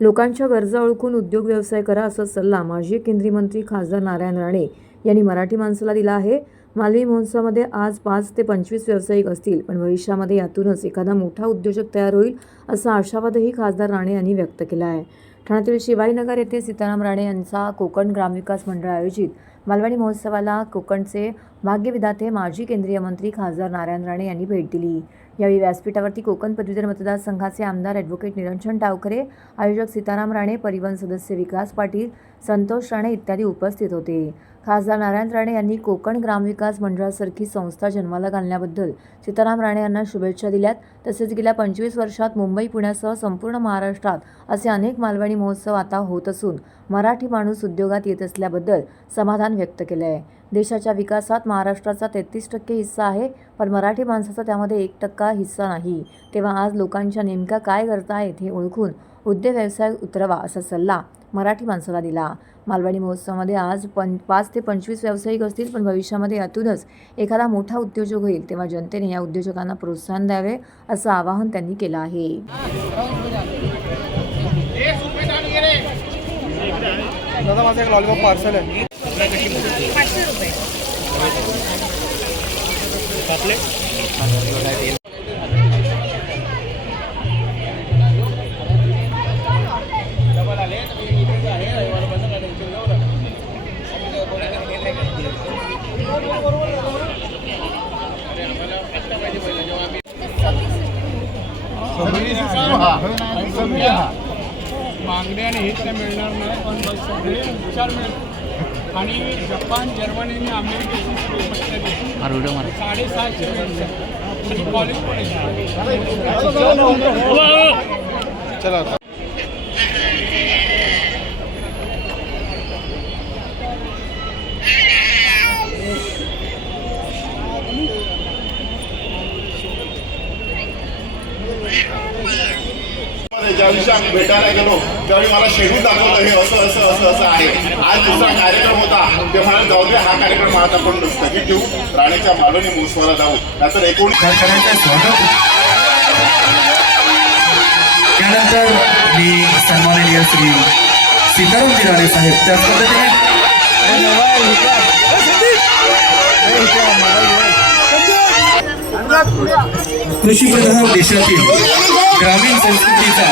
लोकांच्या गरजा ओळखून उद्योग व्यवसाय करा असा सल्ला माजी केंद्रीय मंत्री खासदार नारायण राणे यांनी मराठी माणसाला दिला आहे। मालवणी महोत्सवामध्ये आज 5 ते 25 व्यावसायिक असतील, पण भविष्यामध्ये यातूनच एखादा मोठा उद्योजक तयार होईल असा आशावादही खासदार राणे यांनी व्यक्त केला आहे। ठाण्यातील शिवाजीनगर येथे सीताराम राणे यांचा कोकण ग्रामविकास मंडळ आयोजित मालवणी महोत्सवाला कोकणचे भाग्यविधाते माजी केंद्रीय मंत्री खासदार नारायण राणे यांनी भेट दिली। यावेळी व्यासपीठावरती कोकण पदवीधर मतदारसंघाचे आमदार ॲडव्होकेट निरंजन टावखरे, आयोजक सीताराम राणे, परिवहन सदस्य विकास पाटील, संतोष राणे इत्यादी उपस्थित होते। खासदार नारायण राणे यांनी कोकण ग्रामविकास मंडळासारखी संस्था जन्माला घालण्याबद्दल सीताराम राणे यांना शुभेच्छा दिल्यात। तसेच गेल्या 25 वर्षात मुंबई, पुण्यासह संपूर्ण महाराष्ट्रात असे अनेक मालवणी महोत्सव आता होत असून मराठी माणूस उद्योगात येत असल्याबद्दल समाधान व्यक्त केले आहे। देशाच्या विकासात महाराष्ट्राचा 33% हिस्सा आहे, पण मराठी माणसाचा त्यामध्ये 1% हिस्सा नाही। तेव्हा आज लोकांच्या नेमक्या काय गरजा आहेत हे ओळखून उद्योग व्यवसाय उतरवा असा सल्ला मराठी माणसाला दिला। मालवणी महोत्सवामध्ये आज 5 ते 25 व्यावसायिक असतील, पण भविष्यामध्ये यातूनच एखादा मोठा उद्योजक होईल, तेव्हा जनतेने या उद्योजकांना प्रोत्साहन द्यावे असं आवाहन त्यांनी केलं आहे। दादा माझा एक लॉलीपॉप पार्सल आहे। 500 रुपये मागणी आणि हेच नाही मिळणार नाही, पण सगळे उपचार मिळतील। आणि जपान, जर्मनी आणि अमेरिकेची सगळी 750 वर्ष कॉलेज पण चला ज्यावेळी आम्ही भेटायला गेलो त्यावेळी मला शेड्यूल दाखवलं, हे असं असं असं असं आहे। आज दुसरा कार्यक्रम होता, ते म्हणाले जाऊ दे, हा कार्यक्रम आता आपण स्थगित ठेवू, राणेच्या मालवणी महोत्सवाला जाऊ। नंतर 19 त्यानंतर मी सन्माननीय श्री सीतारामजी राणे साहेब त्याच पद्धतीने कृषी प्रधान देशातील ग्रामीण संस्कृतीचा